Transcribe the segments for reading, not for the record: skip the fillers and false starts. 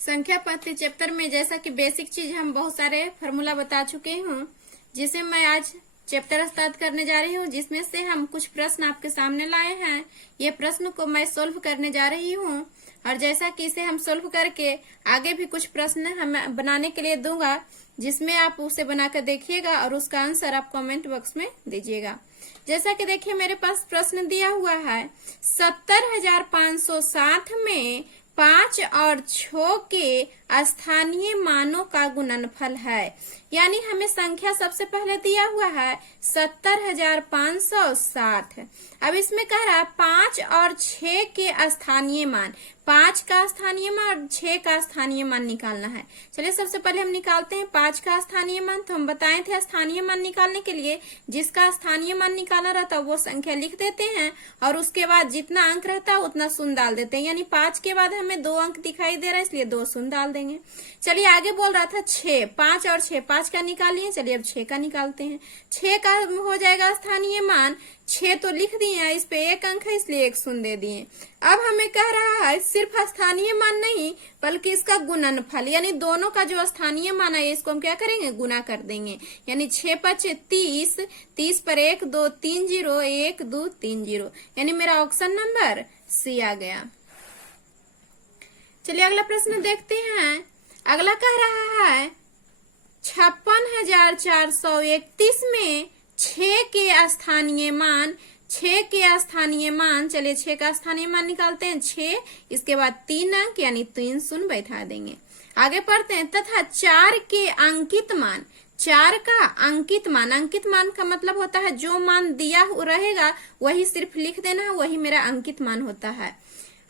संख्या पद्धति चैप्टर में जैसा कि बेसिक चीज हम बहुत सारे फॉर्मूला बता चुके हूँ, जिसे मैं आज चैप्टर स्टार्ट करने जा रही हूँ, जिसमें से हम कुछ प्रश्न आपके सामने लाए हैं। ये प्रश्न को मैं सोल्व करने जा रही हूँ और जैसा कि इसे हम सोल्व करके आगे भी कुछ प्रश्न हम बनाने के लिए दूंगा, जिसमें आप उसे बनाकर देखिएगा और उसका आंसर आप कमेंट बॉक्स में दीजिएगा। जैसा कि देखिए मेरे पास प्रश्न दिया हुआ है 70,560 में 5 और 6 के स्थानीय मानों का गुणनफल है। यानी हमें संख्या सबसे पहले दिया हुआ है 70,560। अब इसमें कह रहा है 5 और 6 के स्थानीय मान, 5 का स्थानीय मान और 6 का स्थानीय मान निकालना है। चलिए सबसे पहले हम निकालते हैं 5 का स्थानीय मान। तो हम बताए थे स्थानीय मान निकालने के लिए जिसका स्थानीय मान निकालना रहता है वो संख्या लिख देते हैं और उसके बाद जितना अंक रहता है उतना शून्य डाल देते हैं। यानी 5 के बाद हमें 2 अंक दिखाई दे रहा है, इसलिए 2 शून्य डाल देंगे। चलिए आगे बोल रहा था 6, 5 और 6, 5 का निकालिए। चलिए अब 6 का निकालते हैं। 6 का हो जाएगा स्थानीय मान, 6 तो लिख दिए, इस पे 1 अंक है इसलिए 1 शून्य दे दिए। अब हमें कह रहा है सिर्फ स्थानीय मान नहीं बल्कि इसका गुणनफल, यानी दोनों का जो स्थानीय मान है इसको हम क्या करेंगे, गुना कर देंगे। यानी 6 × 30, 30 पर 1 2 3 0, 1 2 3 0, यानी मेरा ऑप्शन नंबर सी आ गया। चलिए अगला प्रश्न देखते हैं। अगला कह रहा है 56,431 में 6 के स्थानीय मान, 6 के स्थानीय मान। चलिए 6 का स्थानीय मान निकालते हैं। 6 इसके बाद 3 अंक यानी 3 शून्य बैठा देंगे। आगे पढ़ते हैं। तथा 4 के अंकित मान, 4 का अंकित मान, अंकित मान का मतलब होता है जो मान दिया रहेगा वही सिर्फ लिख देना है, वही मेरा अंकित मान होता है।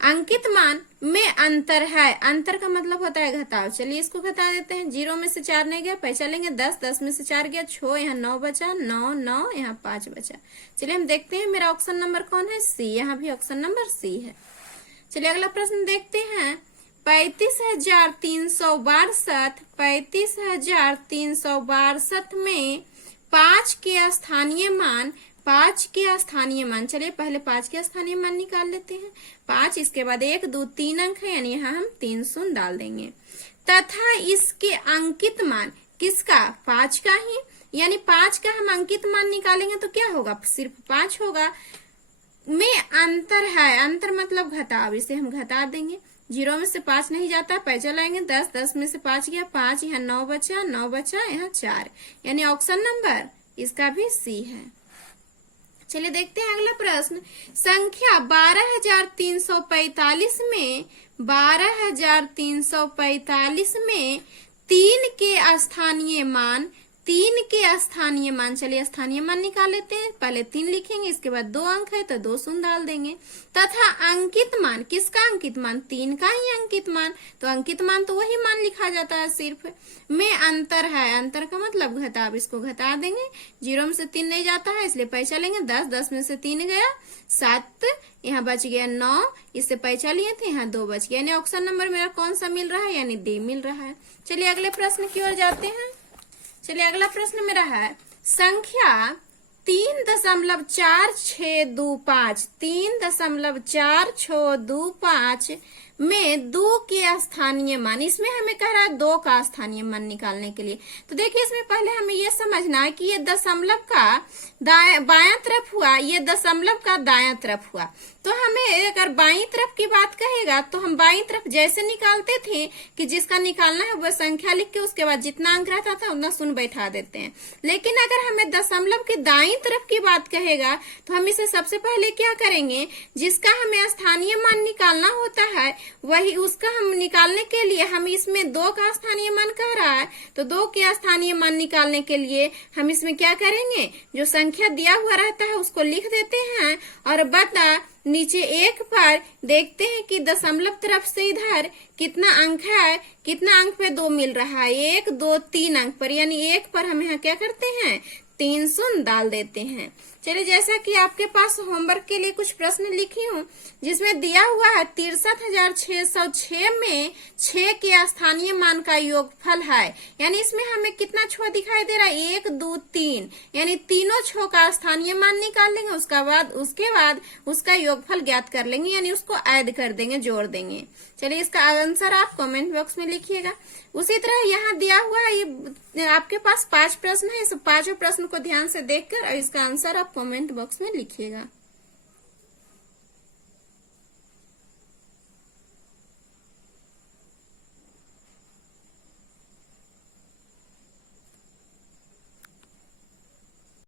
अंकित मान में अंतर है, अंतर का मतलब होता है घटाव। चलिए इसको घटा देते हैं। 0 में से 4 नहीं गया, पैसा लेंगे 10, 10 में से 4 गया 6, यहाँ 9 बचा, 9 9 यहाँ 5 बचा। चलिए हम देखते हैं मेरा ऑप्शन नंबर कौन है, सी। यहाँ भी ऑप्शन नंबर सी है। चलिए अगला प्रश्न देखते हैं। 35,362, 35,362 में 5 के स्थानीय मान, 5 के स्थानीय मान। चलिए पहले 5 के स्थानीय मान निकाल लेते हैं। 5 इसके बाद 1 2 3 अंक है, यानी यहाँ हम 3 शून्य डाल देंगे। तथा इसके अंकित मान, किसका, 5 का ही, यानी 5 का हम अंकित मान निकालेंगे तो क्या होगा, सिर्फ 5 होगा। में अंतर है, अंतर मतलब घटाव, इसे हम घटा देंगे। 0 में से 5 नहीं जाता, पैसा लाएंगे 10, 10 में से 5 गया 5, यहाँ 9 बचा, 9 बचा, यहाँ 4, यानी ऑप्शन नंबर इसका भी सी है। चलिए देखते हैं अगला प्रश्न। संख्या 12,345 में, 12,345 में 3 के स्थानीय मान, 3 के स्थानीय मान। चलिए स्थानीय मान निकाल लेते हैं। पहले 3 लिखेंगे, इसके बाद 2 अंक है तो 2 शून्य डाल देंगे। तथा अंकित मान, किसका अंकित मान, 3 का ही अंकित मान, तो अंकित मान तो वही मान लिखा जाता है सिर्फ। में अंतर है, अंतर का मतलब घटाव, इसको घटा देंगे। 0 में से 3 नहीं जाता है इसलिए पैसा लेंगे 10, 10 में से 3 गया 7, यहाँ बच गया 9, इससे पैसा लिए थे, यहाँ 2 बच गया, यानी ऑप्शन नंबर मेरा कौन सा मिल रहा है, यानी डी मिल रहा है। चलिए अगले प्रश्न की ओर जाते हैं। चलिए अगला प्रश्न मेरा है संख्या 3.4625, 3.4625 में 2 के स्थानीय मान। इसमें हमें कह रहा है 2 का स्थानीय मान निकालने के लिए। तो देखिए इसमें पहले हमें यह समझना है कि ये दशमलव का बायां तरफ हुआ, ये दशमलव का दायां तरफ हुआ। तो हमें अगर बाईं तरफ की बात कहेगा तो हम बाईं तरफ जैसे निकालते थे कि जिसका निकालना है वह संख्या लिख के उसके बाद जितना अंक रहता था उतना शून्य बैठा देते हैं। लेकिन अगर हमें दशमलव की दाईं तरफ की बात कहेगा तो हम इसे सबसे पहले क्या करेंगे, जिसका हमें स्थानीय मान निकालना होता है वही, उसका हम निकालने के लिए हम इसमें 2 का स्थानीय मान कह रहा है तो 2 के स्थानीय मान निकालने के लिए हम इसमें क्या करेंगे, जो संख्या दिया हुआ रहता है उसको लिख देते हैं और बता नीचे 1 पर देखते हैं कि दशमलव तरफ से इधर कितना अंक है, कितना अंक पे 2 मिल रहा है, 1 2 3 अंक पर, यानी 1 पर हम यहाँ क्या करते हैं 3 शून्य डाल देते हैं। चलिए, जैसा कि आपके पास होमवर्क के लिए कुछ प्रश्न लिखी हूँ, जिसमें दिया हुआ है 63,606 में 6 के स्थानीय मान का योगफल है। यानी इसमें हमें कितना छो दिखाई दे रहा है, 1 2 3, यानी तीनों छो का स्थानीय मान निकाल लेंगे, उसके बाद उसका योगफल ज्ञात कर लेंगे, यानी उसको ऐड कर देंगे, जोड़ देंगे। चलिए, इसका आंसर आप कमेंट बॉक्स में लिखिएगा। उसी तरह यहाँ दिया हुआ है, ये आपके पास 5 प्रश्न है, इस 5 प्रश्न को ध्यान से देखकर और इसका आंसर आप कमेंट बॉक्स में लिखिएगा।